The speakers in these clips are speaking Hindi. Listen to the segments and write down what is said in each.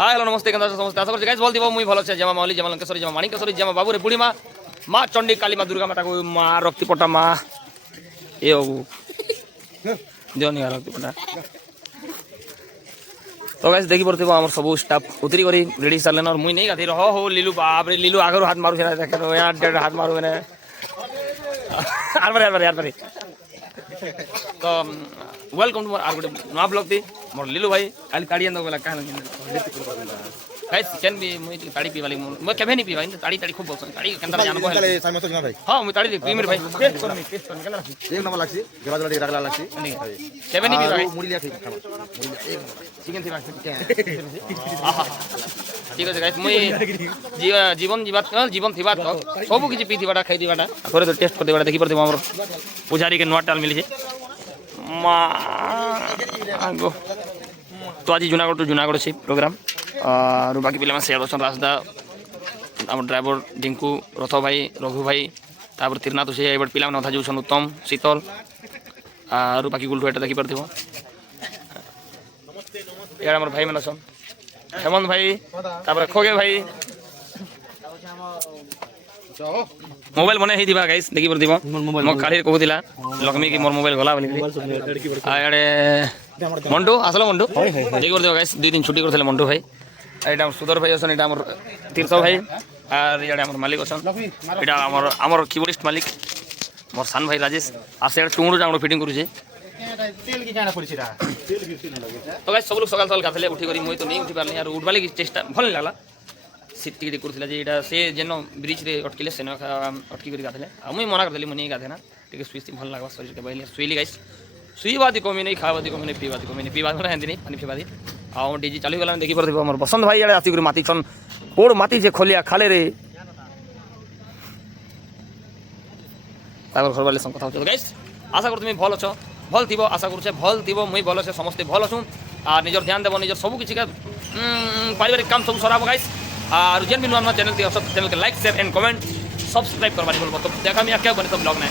हाय हेलो नमस्ते केंद्र समस्ते आशा करछि गाइस बोल दिबो मुई भलो छै जमा माउली जमा लंकेश्वरी जमा माणिकेश्वरी जमा बाबू रे बुढ़ी माँ माँ चंडी काली माँ दुर्गा माता को माँ रक्तिपटा माँ ये हो देवनी रक्तिपटा तो गाइस देखि परथिबो हमर सब स्टाफ उतरी करी रेडी सारलेन और मुई नहीं गाथि रहो हो लीलू बाप रे लीलू आगरो हाथ मारू छे देखे तो यार डेढ़ हाथ मारू ने यार बारे तो वेलकम टू आर गुड नवा ब्लॉग थी मोर लीलू भाई काली ताड़ी अंदो वाला कान गाइस कैन भी मुई ताड़ी पी वाली मैं केबे नहीं पी भाई ताड़ी ताड़ी खूब बोलसन ताड़ी केंद्र जानो है सामत ना भाई हां मैं ताड़ी पी मेरे भाई टेस्ट कर केंद्र एक नंबर लागसी जला जला रगला लागसी केबे नहीं पी भाई मुड़ी लिया ठीक चिकन थी आहा ठीक है गाइस मुई जीवन थी बात सब किछि पी थी बाटा खाई दी बाटा थोड़े तो टेस्ट कर दे बाटा देखि परथि हमर पुजारी के नोट टाल मिली छे आगो तो आज जूनागढ़ से प्रोग्राम और बाकी पे सेयाड़ अच्छा राजदा आम ड्राइवर डिंकू रथ भाई रघु भाई तापर तीरनाथ से पे अधा जो उत्तम शीतल और बाकी गुल्टू एटा देखी पार्थ यार आम भाई मैंने हेमंत भाई तापर खोगे भाई मोबाइल बने ही दिबा गाइस देखि परदिबो मो काली कहूतिला लक्ष्मी की मोर मोबाइल गला बोली आड़े मंडू आसलो मंडू देखि परदिबो गाइस 2 दिन छुट्टी करथले मंडू भाई एटा सुदर भाई असन एटा हमर तीर्थ भाई और याडे हमर मालिक असन एटा हमर कीबोर्डिस्ट मालिक मोर सान भाई राजेश आसे टुंगडू जांगडो फिटिंग करू छे तेल की काना पड़छि रा तेल की सीन लगे तो गाइस सब लोग सकाल सकाल गाथले उठी करी मुई तो नहीं उठी पारली यार उठबाले की चेष्टा भल नहीं लागला सीट टिकट करथिला जे एटा से जेनो ब्रिज रे अटकिले सेनो अटकी करी गाथले आ मुई मना करथली मुई गाथे ना टिके सुइस्ती भल लागबा शरीर के बइले सुइली गाइस सुइबादी कमी नहीं खाबादी कमी नहीं पीबादी कमी नहीं पीबादी ना हंदी नहीं पानी पीबादी आ डीजी चालू गला देखि परथिबो हमर बसंत भाई याडे आसी करी माटी छन कोड माटी जे खोलिया खाले रे तागर खरबाले सं कथा होतो गाइस आशा करत मी भल अछो भल थिबो आशा करू भल थिबो मुई भल से समस्त भल अछू आ निजर ध्यान देबो निजर सब किछि का पारिवारिक काम सब सराबो गाइस और जेन भी नवा चैनल थी सब चैनल के like share and comment subscribe करवानी बोलबो तो देखा मैं क्या बने तो ब्लॉग में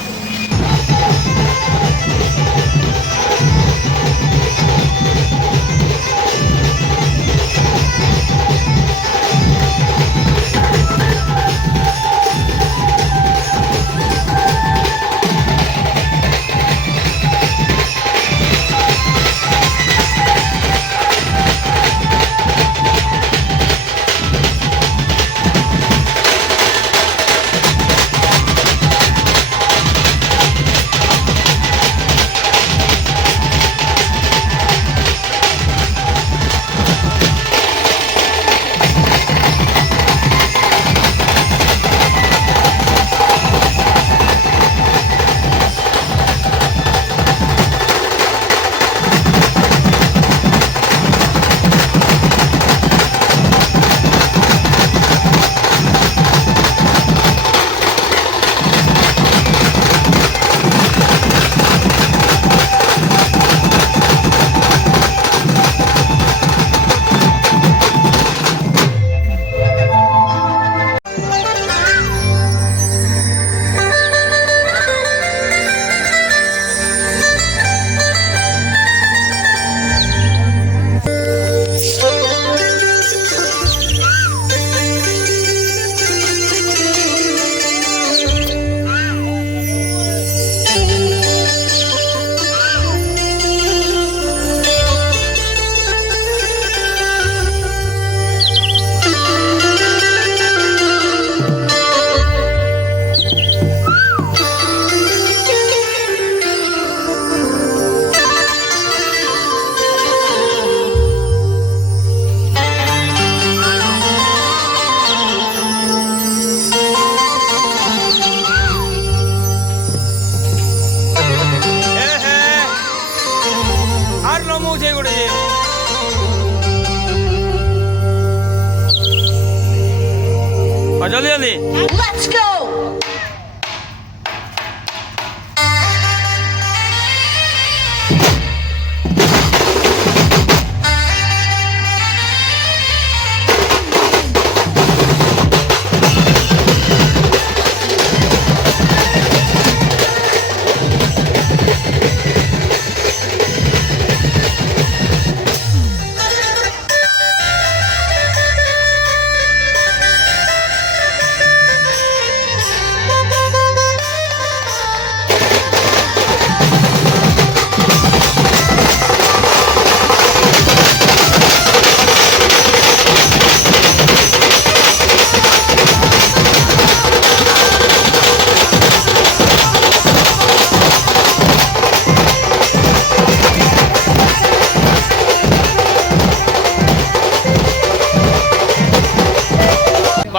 जल्दी जल्दी लेट्स गो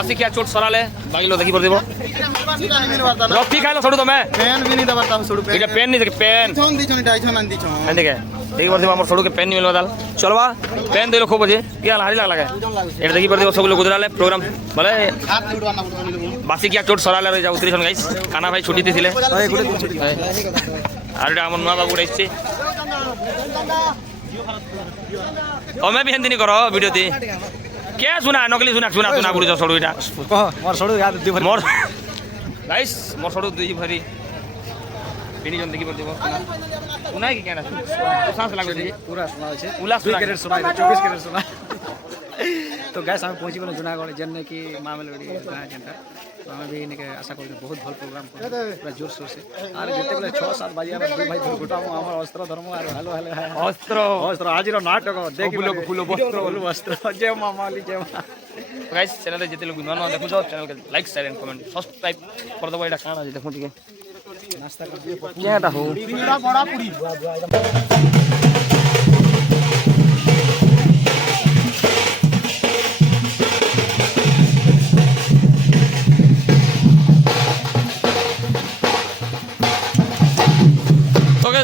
बासी क्या चोट सराले बाकी लो देखी परदिबो रफी खाइलो छोड़ू तमे पेन भी नहीं दबा छोड़ू ठीक है पेन नहीं देखे पेन छोन दी छोन डाई छोन अंदी छोन ठीक है देखी परदिबो हमर छोड़ू के पेन नहीं मिलवा दाल चलवा पेन देलो खूब बजे क्या हारी लाग लागे एटा देखी परदिबो सब लोग गुजराले प्रोग्राम भले हाथ उड़वाना बासी क्या चोट सराले रही जा उतरी छन गाइस काना भाई छुट्टी दिले अरे गुडे छुट्टी আর এটা আমার নয়া বাবু এসছে তুমি বি হেন্দিনি কর ভিডিওতে কে শুনা নকলি শুনা শুনা শুনা গুড়ি সড়ু এটা मोर छोड़ू यार दी মোর গাইস মোর সড়ু দুই ভরি পিনি জন দেখি পড়দিব উনাই কি কেনা শ্বাস লাগুছে पूरा सुना আছে উলা दुई শুনা कैरेट सुना 24 कैरेट सुना तो गैस हम पहुंची गलो जुनागढ़ जन्ने की माँ मेलोडी गाँव जेनटा तो हमें भी इनके आशा करूँ बहुत भल प्रोग्राम पूरा जोर शोर से और जिते बेले 6-7 बजे हम दुई भाई गोटा आम अस्त्र धर्म और हेलो हेलो অস্ত্র अस्त्र आज नाटक देखी फूल वस्त्र फूल वस्त्र जय माँ माली जय माँ গাইস চ্যানেলে যেতে লোক নন দেখু যাও চ্যানেলকে like share and comment subscribe করে দেবো এটা কানা আছে দেখুন ঠিক नाश्ता कर दिए যেটা হো बड़ा पूरी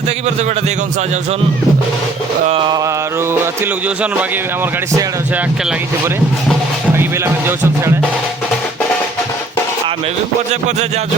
দেখি পারছো বেটা দেখুন সা যাওছন আর এতি লোক যাওছন বাকি আমার গাড়ি সিয়াড়ে আছে আকে লাগিছে পরে বাকি বেলা যাওছন সিয়াড়ে আমি বি পর্যায়ে পর্যায়ে যাচ্ছ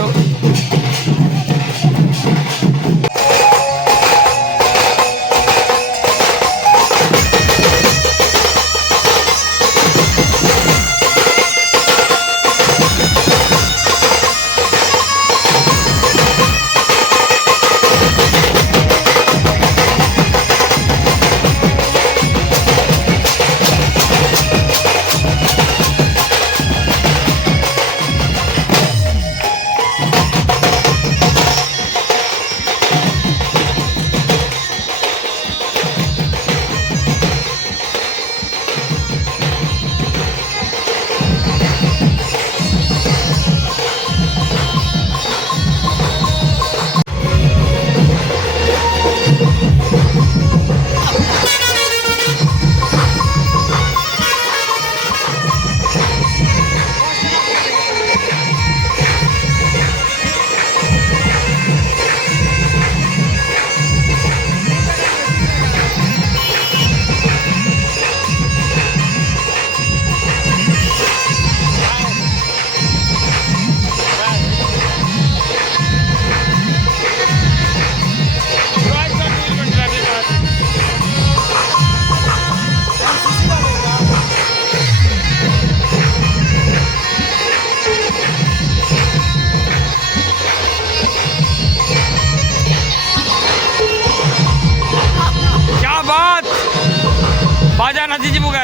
बाजा नाची जी बुगा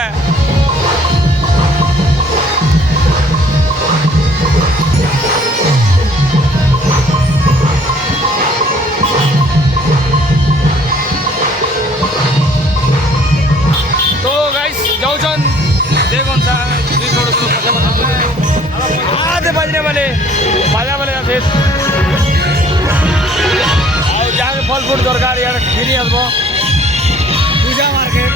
तो गाइस जाऊचन देखो सा आधे बजने वाले बाजा वाले फिर और जहाँ फल फ्रूट दरकार यार किनी आसबो पूजा मार्केट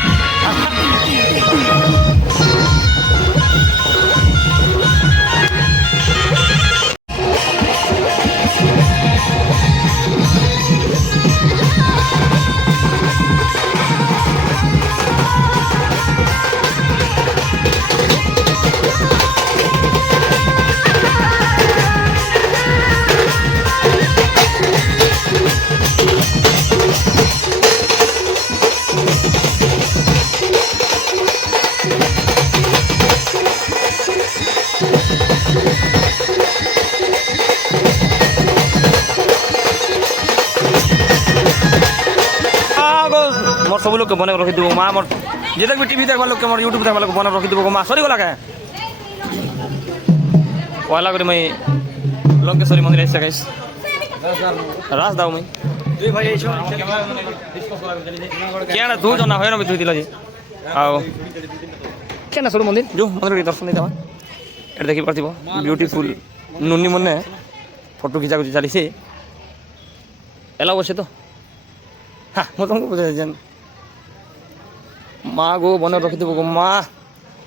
मोर सब लोग बने रखी देव माँ मोर जितक भी टीवी देखा लोग मोर यूट्यूब देखा लोग बने रखी देव माँ सरी गला क्या पहला कर मैं लंकेश्वरी मंदिर ऐसे गाइस रास दाऊ मैं क्या ना तू जना है ना तू दिला जी आओ क्या ना सर मंदिर जो मंदिर के दर्शन नहीं था এটা দেখি পারতিব বিউটিফুল নুনি মনে ফটো খিচা খুচি চালিছে এলা বসে তো হ্যাঁ ମୁଁ ତମକୁ ବୁଝାଇଛନ୍ ମା ଗୋ ବନେଇ ରଖିଥିବ ଗୋ ମା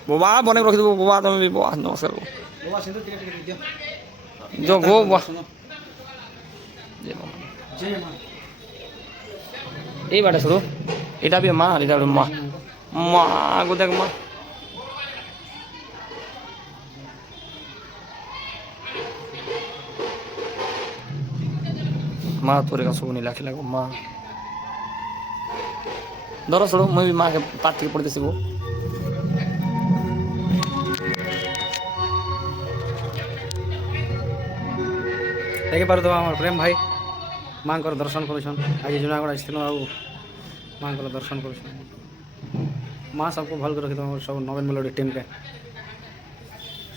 ବୋବା ବନେଇ ରଖିଥିବ ବୋବା ତମେ ବି ବୋବା ନମସ୍କାର बाबा सिंदूर टिके टिके दियो जो गो वाह जय मां এই বাটা শুরু এটা বি মা এটা মা মা গো দেখ মা মা তোরে का सुनी लाख लागो মা ধরো শুরু মই মা के पात থেকে পড়তেছি গো देखि पारु हमर प्रेम भाई मांकर दर्शन करुछन आज जुनागढ़ आइथिन आ मांकर दर्शन करुछन माँ सबको भल कर रखी तो सब नवीन मेलोडी टीम के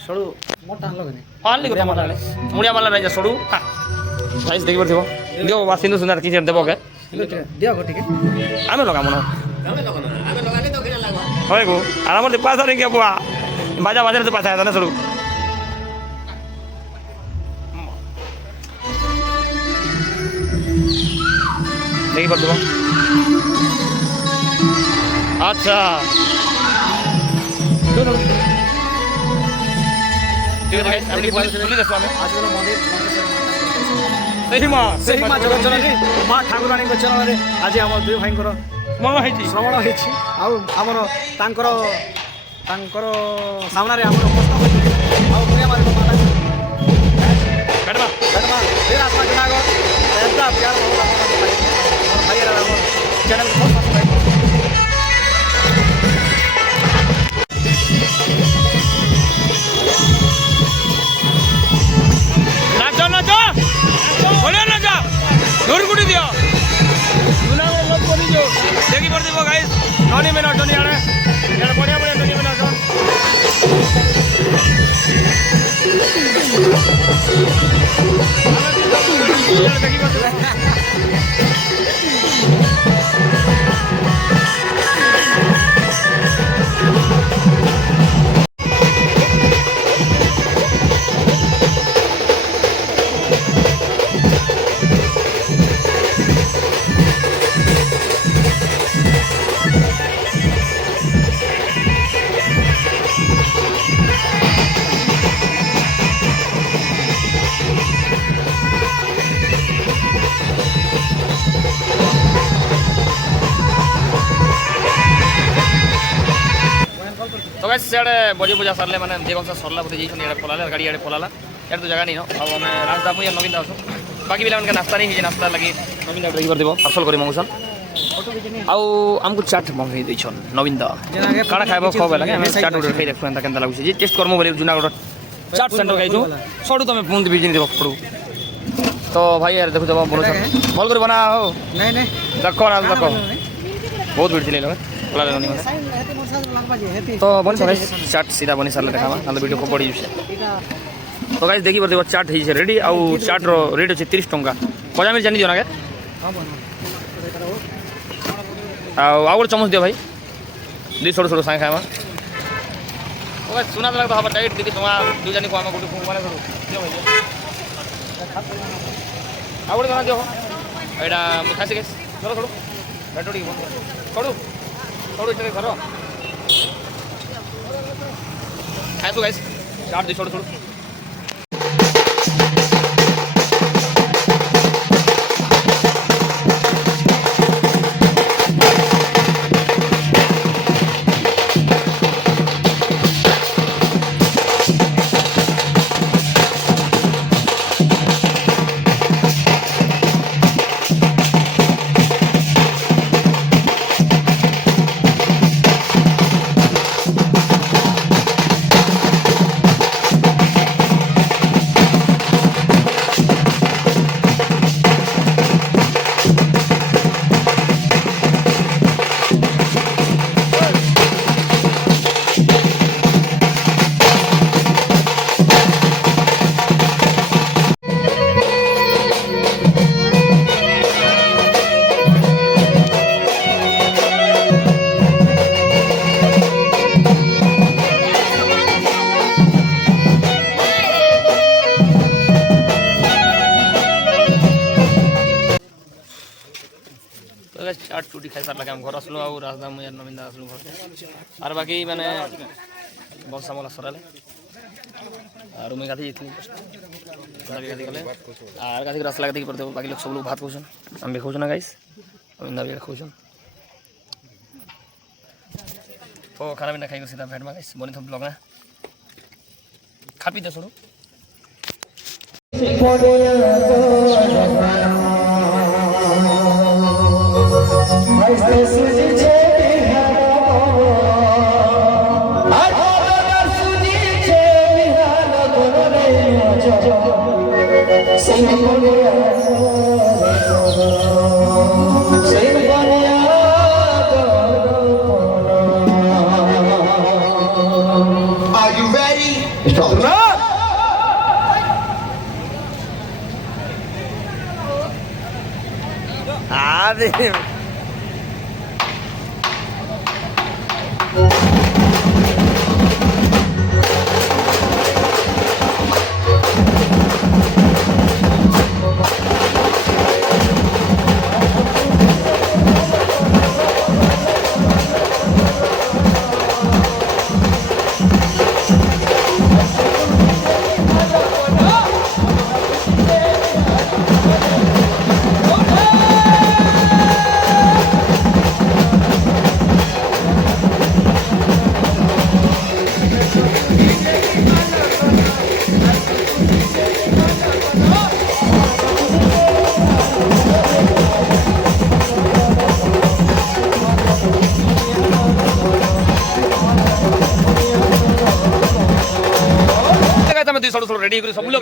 सड़ू मोटा आनलो गने आनली को मोटा ले मुड़िया वाला राजा सड़ू हां गाइस देखि परथिबो दियो बा सिंधु सुंदर की देबो के दियो गो ठीक है आमे लगामो ना आमे लगाले तो किना लागो होय गो आराम से पास रे के बुआ बाजा बाजा तो पास आया ना सड़ू देखि परथिबो अच्छा सही माँ जगत जननी माँ ठाकुराणी चरण आज आम दुई भाई श्रवण होती आमर सामने आम चैनल नाचो नाचो बोले नाचो जोर गुड़ी दियो दुना में लोग कोनी जो देखी पड़ दिबो गाइस नॉनी में नाचो नहीं आने यार बढ़िया बढ़िया नॉनी में नाचो देखी पड़ दिबो तो गाइस सियाड़े बजी पूजा सरले माने देवंश सरला बोते जइछन एडे पलाले गाड़ी एडे पलाला यार तो जगह नहीं न अब हमें रास्ता मुया नवीन दासो बाकी बिला उनका नाश्ता नहीं है नाश्ता लगी नवीन दा ड्राइवर देबो पार्सल करी मंगुसन आउ हमको चाट मंगाई दैछन नवीन दा काड़ा खाइबो खबे लागे हम चाट ऑर्डर खाइ देखु एंता केंता लागुछि जे टेस्ट करमो बोले जुनागढ़ चाट सेंटर गाइछु सडू तमे फोन बिजनी देबो पड़ू तो भाई यार देखो जब बोलो बोल कर बना हो नहीं नहीं देखो ना देखो बहुत भीड़ थिले लगे पलाले ननी माने तो बन सके चाट सीधा बनी सारले देखामा ना वीडियो को बड़ी जुसे तो गाइस देखि परते चाट हिजे रेडी आउ चाट रो रेट अछि 30 टंका कोजा मिल जानि जोना के आउ चम्मच दियो भाई दी छोड़ छोड़ साइ खामा ओ गाइस सुना लगता हबा टाइट देखि तुमा दु जानि को हम गुडी माने छोड़ दियो भाई आउ गाना दियो एडा खासी गाइस चलो छोड़ो बैठो ठीक छोड़ो छोड़ो इतने करो खाइसो गाइस चाट दी छोड़ो छोड़ो चाट टूटी खाई सार लगे हम घर आसलु आउ राजधाम यार नवीन दा आसलु घर और बाकी माने बक्सा मला सराले আর মুই গাধি যাইଥିଲି গাধি গলে আর গাধি রাস্তা গাধি পড়তে বাকি লোক সব লোক ভাত খাউছন আমি খাউছ না গাইস আমি না বিয়া খাউছন তো খানা পিনা খাই গেছি তা ভেট মা গাইস বনি থম ব্লগ না খাপি দে শুরু Are you ready? আরে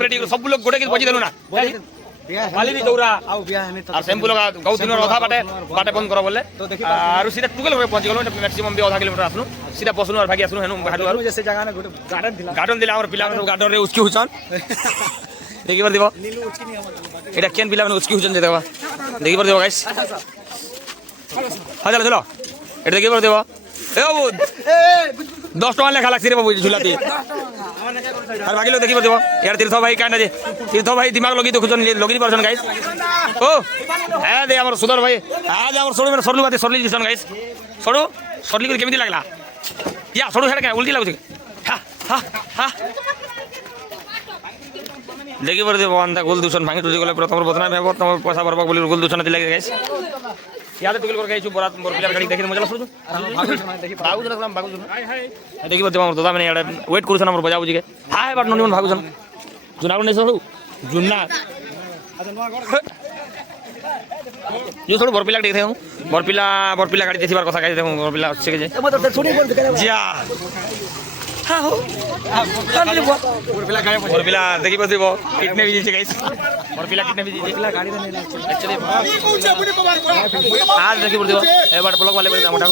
रेडी सब लोग गोटे के बजी देलु ना खाली भी दौरा आओ बिया हने और शैम्पू लगा गौ दिन अधा बाटे बाटे बंद करो बोले तो देखि और सीधा टुगल पे पहुंच गेलो मैक्सिमम भी आधा किलोमीटर आसनु सीधा बसनु और भागी आसनु हेनु हाडु गार्डन जैसे जगह ना गार्डन दिला और पिला गार्डन रे उसकी हुचन देखि बर देबो नीलू उचकी नहीं हमर एटा केन पिला उसकी हुचन दे देबा देखि बर देबो गाइस हा चलो चलो एटा देखि बर देबो ए बाबू 10 टका लेखा लागसी रे बाबू झुलाती और बाकी लोग देखि बर देबो यार तीर्थ भाई कांडा जे तीर्थ भाई दिमाग लगी देखुछन लगी परछन गाइस ओ हे दे हमर सुदर भाई आज हमर सोडू में सरलू बाते सरली दिसन गाइस सोडू सरली के केमिति लागला या सोडू हेड के उल्टी लागुछ हा हा हा देखि बर देबो अंदा गोल दूषण भांगी टुटी गले प्रथम बदनाम हेबो तमर पैसा बरबाक बोली गोल दूषण दिला गाइस याद टुकल कर गाइस बरात मोर पिलार गाड़ी देखि मजा लागछ भागु जन भागु जन देखि बर देबो हमर दादा माने याडा वेट करूछन हमर बजाबू जी के हाय बाट ननिमन भागु जन जुनागुन नै सोडू जुन्ना यो सोडू बरपिला देखे हूं बरपिला गाड़ी देखिबार कथा गाइस देखो बरपिला अच्छे के जे जा हां हो बरपिला देखि बर देबो किडनी भी जे गाइस बरपिला किडनी भी जे गाड़ी नै एक्चुअली आज देखि बर देबो ए बाट ब्लॉक वाले मोटा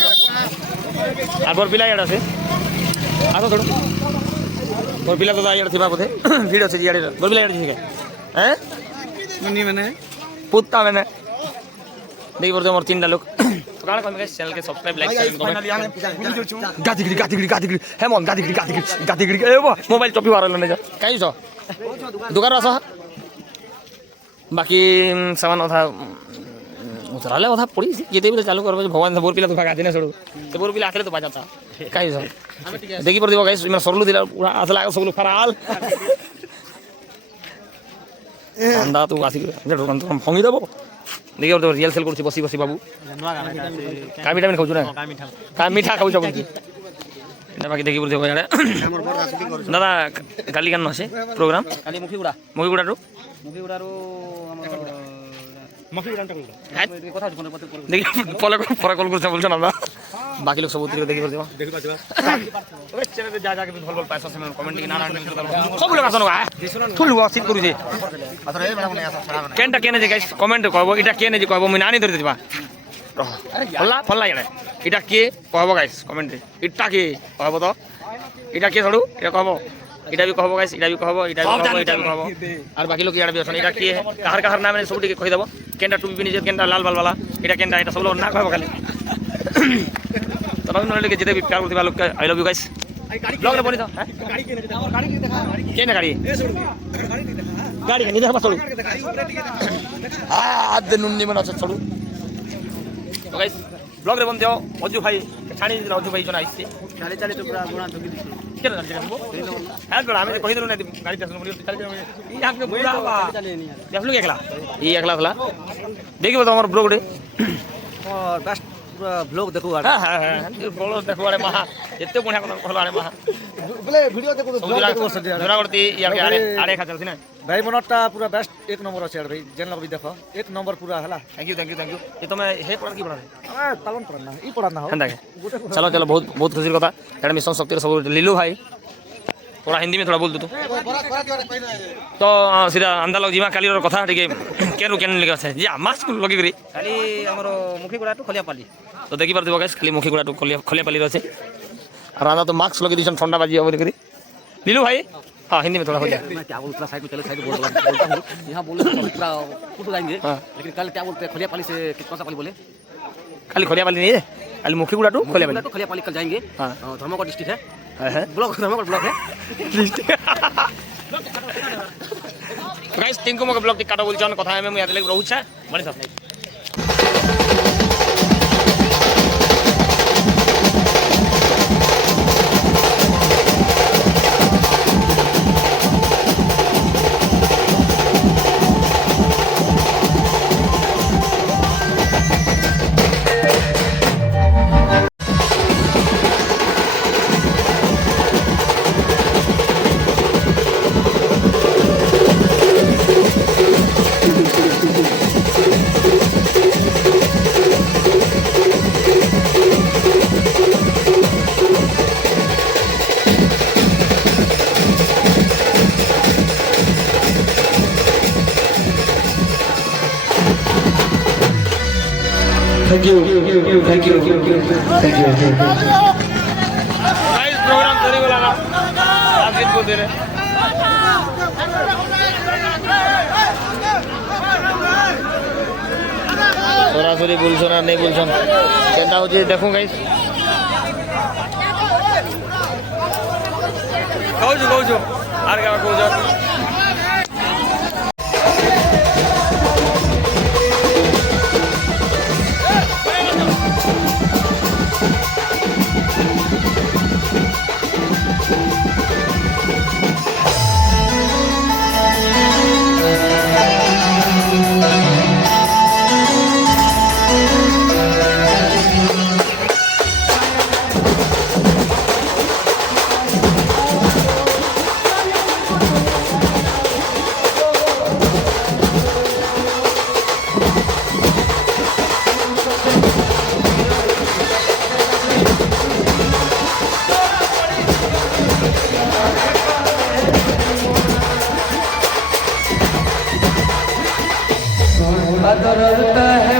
আর বরপিলা ইয়াড আছে আসো ছোট বরপিলা তো ইয়াড থিবা বোধে ভিড় আছে ইয়াড বরপিলা ইয়াড আছে হ্যাঁ मनी मैंने पुत्ता मैंने देखि बर हमर तीनटा लोग तो काना कम गाइस चैनल के सब्सक्राइब लाइक शेयर कमेंट गादिगिरी हेमन गादिगिरी ए बा मोबाइल टपी वारल नै जा काई छ दुकान आसा बाकी सामान था उतराले अधा पड़ी जेते भी चालू करबे भगवान बोर पिला तो भागा दिने छोड़ू तो बोर पिला आखले तो बाजाता काई छ देखि बर देबो गाइस मेरा सरलू दिला पूरा असला सब लोग फराल अंदा तो आसी जे ढोकन तो फंगी देबो देखि बर रियल सेल करछि बसी बसी बाबू का विटामिन खाउ ना का मीठा खाउ छ ना बाकी देखि बर देबो याडे दादा काली कान আছে प्रोग्राम काली मुखीगुडा रो देखि पले पर कॉल करछ बोलछ ना बाकी लोग सब उतरी देखि बर देबो ओए चैनल जा जा के भल भल पैसा से कमेंट के नाना सब लोग आसन गा फुल वाचित करू जे अथरे ए बडा केनटा केने जे गाइस कमेंट कहबो इटा केने जे कहबो मि नानी धरि दिबा फल्ला याडे इटा के कहबो गाइस कमेंट रे इटा के कहबो तो इटा के छोडू ए कहबो इटा भी कहबो गाइस इटा भी कहबो और बाकी लोग याडे भी असन इटा के कहर नाम ने सबटी के कहि देबो केनटा टुपी पिनी जे केनटा लाल बाल वाला इटा केनटा इटा सब लोग ना कहबो खाली तो नन लेके जेते भी प्यार करथिबा लोग आई लव यू गाइस ब्लॉग रे बनी तो गाड़ी केने गाड़ी गाड़ी के देखबा छोडू आ दनुन्नी मन अच्छा छोडू तो गाइस ब्लॉग रे बन दियो अजू भाई छाणी अजू भाई जन आइसे चाले चाले तो पूरा गुणा धोकी କେତେ ଚାଲିଛି କାମ ହେ ବେଳା ଆମେ କହିଦେଲୁ ନା ଗାଡ଼ି ଷ୍ଟେସନ ପଡ଼ିବ ଚାଲିଛି ଇ ଆମକେ ବୁଢ଼ା ହବା ଦେଖିଲୁ ଏକଲା ଇ ଏକଲା ଥିଲା ଦେଖିବ ତମର ବ୍ଲଗ୍ ଗୋଟେ ବେଷ୍ଟ ପୁରା ବ୍ଲଗ୍ ଦେଖୁ ହଁ ହଁ ହଁ ବଳ ଦେଖୁ ଆଡ଼େ ମାହା ଏତେ ବଢ଼ିଆ କଥା କହିଲ ଆଡ଼େ ମାହା ବୋଲେ ଭିଡ଼ିଓ ଦେଖୁ ଜୁନାଗଡ଼ ଇଆଡ଼େ ଆଡ଼େ ଏକା ଚାଲୁଛି ନା ଭାଇ ମନଟା ପୁରା ବେଷ୍ଟ ଏକ ନମ୍ବର ଅଛି ଭାଇ ଯେନ୍ ଲୋକ ବି ଦେଖ ଏକ ନମ୍ବର ପୁରା ହେଲା ଥ୍ୟାଙ୍କ ୟୁ ଏ ତମେ ହେ ପଢ଼ା କି ପଢ଼ା ଆମେ ତାଲନ ପଢ଼ା ନା ଇ ପଢ଼ା ନା ହେନ୍ତା के चलो चलो बहुत बहुत खुशी कथा यार मिशन शक्ति सब लीलू भाई थोड़ा हिंदी में थोड़ा बोल दो तो सीधा अंदा लग जीवा काली कथा टिके केनु केन लिखा छै या मास्क लगी करी ଖାଲି ଆମର ମୁଖିଗୁଡ଼ା ଟୁ ଖଲିଆପାଲି तो देखि पारथिबो गाइस खाली मुखी गुडा खलिया पाली रहे और आंदा तो मास्क लगी दीछन ठंडा बाजी अब करी लीलू भाई हां हिंदी में थोड़ा हो जाए मैं क्या बोलूं पूरा साइड में चले साइड बोलता हूँ यहाँ बोले तो पूरा फुट जाएंगे लेकिन कल क्या बोलते हैं खलियापाली से कौन सा पाली बोले खाली खलिया पाली नहीं है खाली मुखी गुडा टू खलिया पाली तो खलियापाली कल जाएंगे हाँ। धर्मगढ़ डिस्ट्रिक्ट है ब्लॉक धर्मगढ़ ब्लॉक है गाइस तिनको मके ब्लॉग टिक काटा बोल छन कथा में मु याद लेक रहू छ मणि सब Thank you. गाइस प्रोग्राम सरी वाला ना आगे को दे रे सरासरी बोलछन नहीं बोलछन केनता हो जे देखो गाइस कहू छु आर का कहू छु बदलता है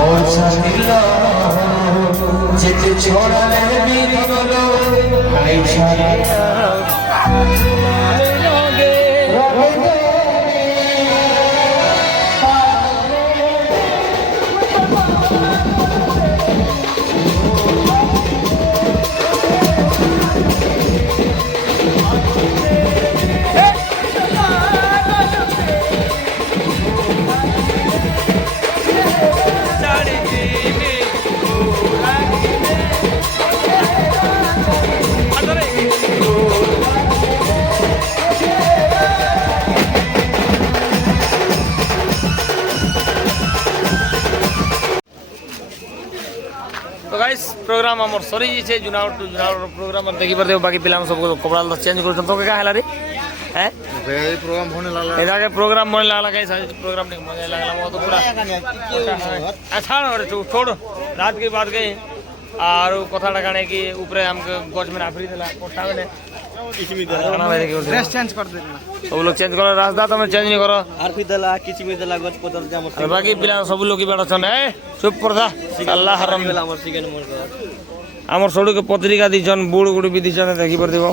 और सदिला जित छोड़ा है भी बोलो आई छाया तो गाइस प्रोग्राम हमर सरी छे जुनागढ़ प्रोग्राम देखि परदे बाकी पिला सब कपड़ा चेंज कर तो का हैला रे हैं भाई प्रोग्राम होने वाला एदा के प्रोग्राम मन लागला गाइस प्रोग्राम नहीं मजा लागला वो तो पूरा अच्छा रे तू छोड़ रात के बाद गए और कथा लगाने की ऊपर हमके गज में आफरी देला कोठा में ड्रेस चेंज कर देना सब लोग चेंज करो रास्ता तो चेंज नहीं करो आर फिर देला किछि में देला गज पदर जा और बाकी पिला सब लोग की बैठा छन ए चुप कर जा अल्लाह हरम वाला हमर चिकन मोर कर हमर सड़ू के पत्रिका दीछन बूढ़ गुड़ भी दीछन देखि पर देबो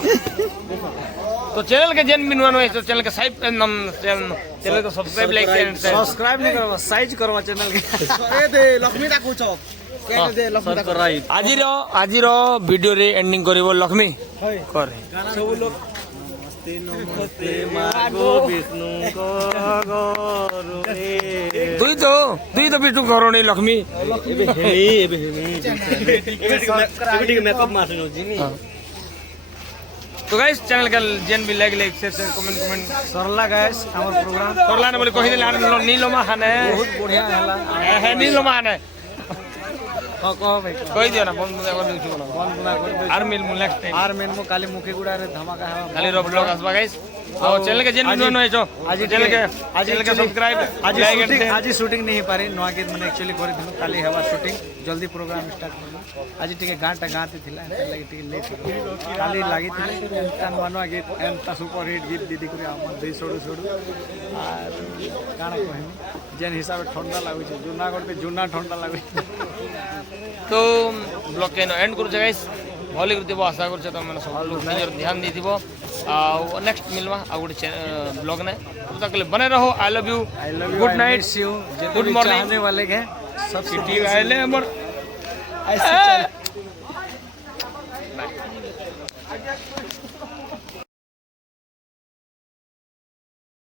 तो चैनल के जेन बिनवन है तो चैनल के चैनल को सब्सक्राइब लाइक सब्सक्राइब नहीं करवा साइज करवा चैनल के अरे दे लक्ष्मी दा कुछ कहने दे लक्ष्मी दा कर आज वीडियो रे एंडिंग करिवो लक्ष्मी कर सब लोग नमस्ते मागो विष्णु को गरुनी दुई तो बिटू करणी लक्ष्मी एबे हेमी मेकअप मारनो जिनी तो गाइस चैनल का जेन भी लाइक शेयर कमेंट सरला गैस हमर प्रोग्राम करला ने बोले कहि देले नीलमा हाने बहुत बढ़िया हला है नीलमा हाने कह भाई कहि दियो ना बंद कर दियो बन बुना कर आर मिल नेक्स्ट टाइम आर मेन मो काली मुखे गुडा रे धमाका है खाली रो ब्लॉग आसबा गाइस तो चैनल के जेन भी नो है जो आज चैनल के सब्सक्राइब आज शूटिंग नहीं पारी नवा गीत मैंने एक्चुअली कर दिनु काली हवा शूटिंग जल्दी प्रोग्राम स्टार्ट करनु आज टिके गांटा गाते थिला लगे टिके लेट काली लागि थिले एंता नवा गीत एंता सुपर हिट गीत दीदी करे हम दे छोड़ू छोड़ू आर गाना कहनी जेन हिसाब ठंडा लागु छै जूनागढ़ के जूना ठंडा लागु तो ब्लॉग के एंड करू गाइस भली कर देबो आशा कर तो मैंने सब लोग निजर ध्यान दी दिबो आ नेक्स्ट मिलवा आ गुड ब्लॉग ने तब तक बने रहो I love you good night see you good morning आने वाले हैं सब सिटी आइले हमर ऐसे चल